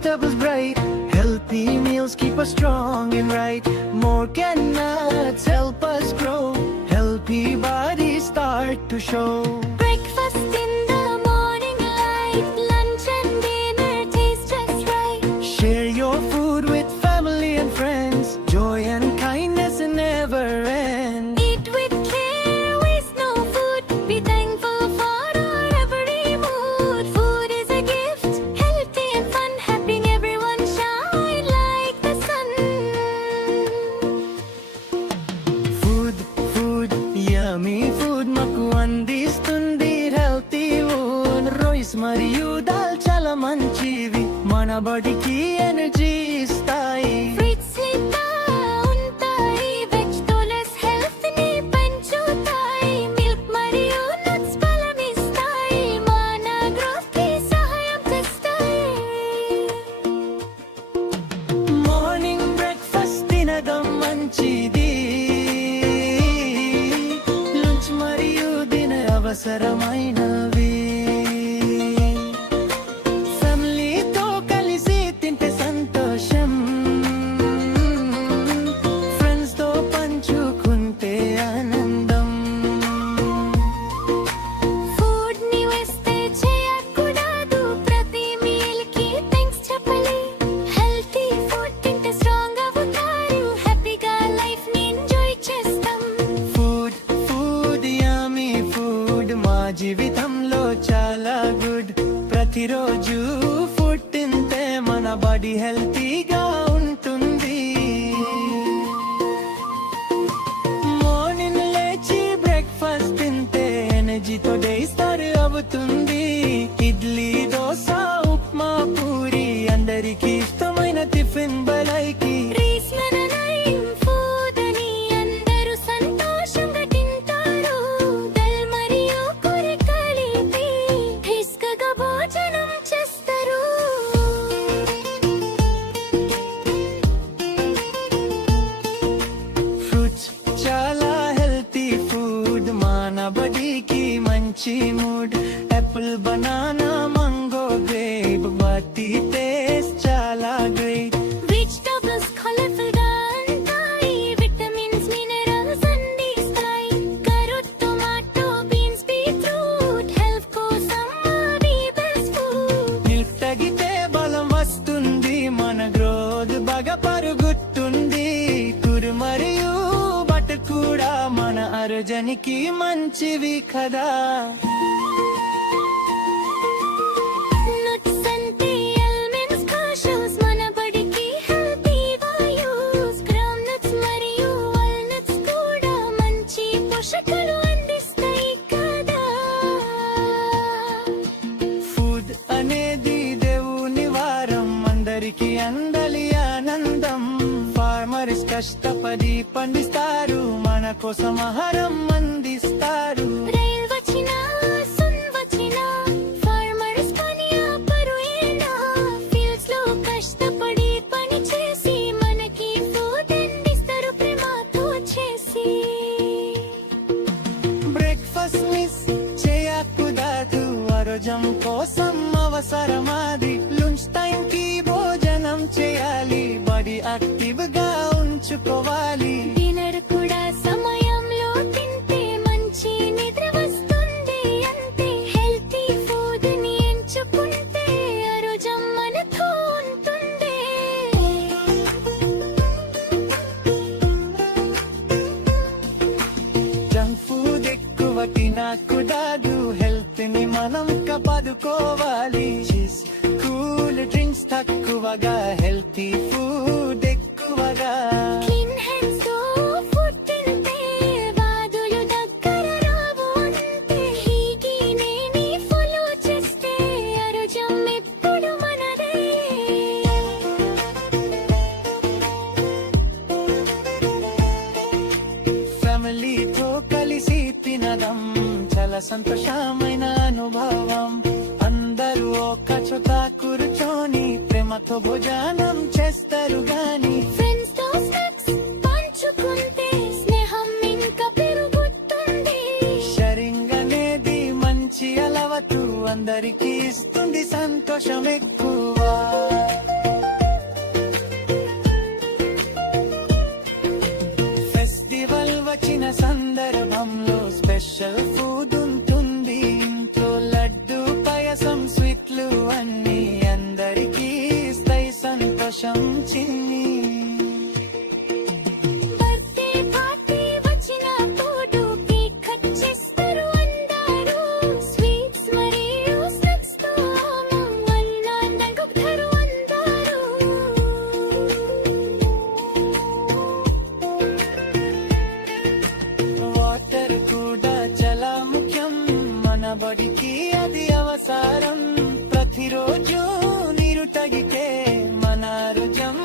vegetables bright. Healthy meals keep us strong and right. More can nuts help us grow. Healthy bodies start to show. Breakfast in the morning light, lunch and dinner taste just right. Share your food with family and friends. Joy and kindness never end. Eat with care, waste no food. Be thankful for our every mood. Food is a gift, healthy and fun, helping everyone shine like the sun. Food, yummy food maku andistundi healthy food. Rice mariyu dal chala manchivi, mana bodiki energy istayi. Fruits nita untayi, vegetables health ni penchutayi. Milk mariyu nuts balam istayi, mana growth ki sahayam chestayi. Morning breakfast dinadam manchidi. Lunch mariyu dinner avasaramainavi. ఫ్యామిలీతో కలిసి తింటే సంతోషం. Friends తో పంచుకుంటే ఆనందం. Food ని వేస్తే చేయకూడదు, ప్రతి మీల్ కి థాంక్స్ చెప్పాలి. హెల్తీ ఫుడ్ తింటే స్ట్రాంగ్ అవుతారు, హ్యాపీగా లైఫ్ ని ఎంజాయ్ చేస్తాం. ఫుడ్ యమ్మీ ఫుడ్ మా జీవితంలో చాలా గుడ్. ప్రతిరోజు ఫుడ్ తింటే మన బాడీ హెల్తీగా ఉంటుంది. మార్నింగ్ లేచి బ్రేక్ఫాస్ట్ తింటే ఎనర్జీతో డే స్టార్ట్ అవుతుంది. ఇడ్లీ దోశ ఉప్మా పూరి అందరికీ ఇష్టమైన టిఫిన్ బలైకి. రైస్ మన నైన్ ఫుడ్ అని అందరూ సంతోషంగా తింటారు. దల్ మరియు కూర కలిపి టేస్టీగా భోజనం చేస్తారు. ఫ్రూట్స్ చాలా హెల్తీ ఫుడ్, మన బాడీకి మంచి మూడ్. యాపిల్ బనానా మంగో గ్రేప్ వాటి టేస్ట్ చాలా గ్రేట్. వెజిటబుల్స్ కలర్ఫుల్ గా ఉంటాయి, విటమిన్స్ మినరల్స్ అందిస్తాయి. Carrot tomato beans beetroot health కోసం అవి బెస్ట్ ఫుడ్. మిల్క్ తాగితే బలం వస్తుంది, మన గ్రోత్ బాగా పరుగుతుంది. కూర మరియు బటర్ కూడా మన ఆరోగ్యానికి మంచివి కదా. నట్స్ అంటే ఆల్మండ్స్ కాషూస్ మన బాడీకి హెల్తీ వాల్యూస్. గ్రౌండ్ నట్స్ మరియు వాల్నట్స్ కూడా మంచి పోషకాలు అందిస్తాయి కదా. ఫుడ్ అనేది దేవుని వారం, అందరికి అందాలి ఆనందం. ఫార్మర్స్ కష్టపడి పండిస్తారు, మన కోసం ఆహారం అందిస్తారు. రైల్ వచ్చినా సన్ వచ్చినా ఫార్మర్స్ పని ఆపరు ఏనా. ఫీల్డ్స్ లో కష్టపడి పని చేసి మనకి ఫుడ్ అందిస్తారు ప్రేమతో చేసి. బ్రేక్ఫాస్ట్ మిస్ చేయకూడదు, ఆరోగ్యం కోసం అవసరమాది. లంచ్ టైం కి భోజనం చేయాలి, బాడీ యాక్టివ్ గా ఉంచుకోవాలి. డిన్నర్ కూడా సమయంలో తింటే మంచి నిద్ర వస్తుంది అంతే. హెల్తీ ఫుడ్ ని ఎంచుకుంటే ఆరోగ్యం మనతో ఉంటుంది. జంక్ ఫుడ్ ఎక్కువ తినకూడదు, హెల్త్ ని మనం కాపాడుకోవాలి. కూల్ డ్రింక్స్ తక్కువగా, హెల్తీ ఫుడ్ ఎక్కువగా. క్లీన్ హ్యాండ్స్ తో ఫుడ్ తింటే వ్యాధులు దగ్గర రావు అంతే. హీగీనేని ఫాలో చేస్తే ఆరోగ్యం ఎప్పుడు మనదే. ఫ్యామిలీతో కలిసి తినడం చాలా సంతోషమైన అనుభవం. అందరూ ఒక చోట కూర్చొని ప్రేమతో భోజనం చేస్తారు గాని. ఫ్రెండ్స్ తో స్నాక్స్ పంచుకుంటే స్నేహం ఇంకా పెరుగుతుంది. షేరింగ్ అనేది మంచి అలవాటు, అందరికీ ఇస్తుంది. ఉంటుంది సంతోషం ఎక్కువ. ఫెస్టివల్ వచ్చిన సందర్భంలో స్పెషల్ ఫుడ్ ఉంటుంది ఇంట్లో. లడ్డు పాయసం స్వీట్లు అన్ని అందరికీ ఇస్తాయి సంతోషం చిన్ని. బర్త్డే పార్టీ వచ్చిన తోడు కేక్ కట్ చేస్తారు అందరూ. స్వీట్స్ మరియు స్నాక్స్ తో ఆనందంగా గడుపుతారు అందరూ. వాటర్ కూడా చాలా ముఖ్యం మన బాడీకి, అది అవసరం. ప్రతిరోజు నీరు తాగితే మన ఆరోగ్యం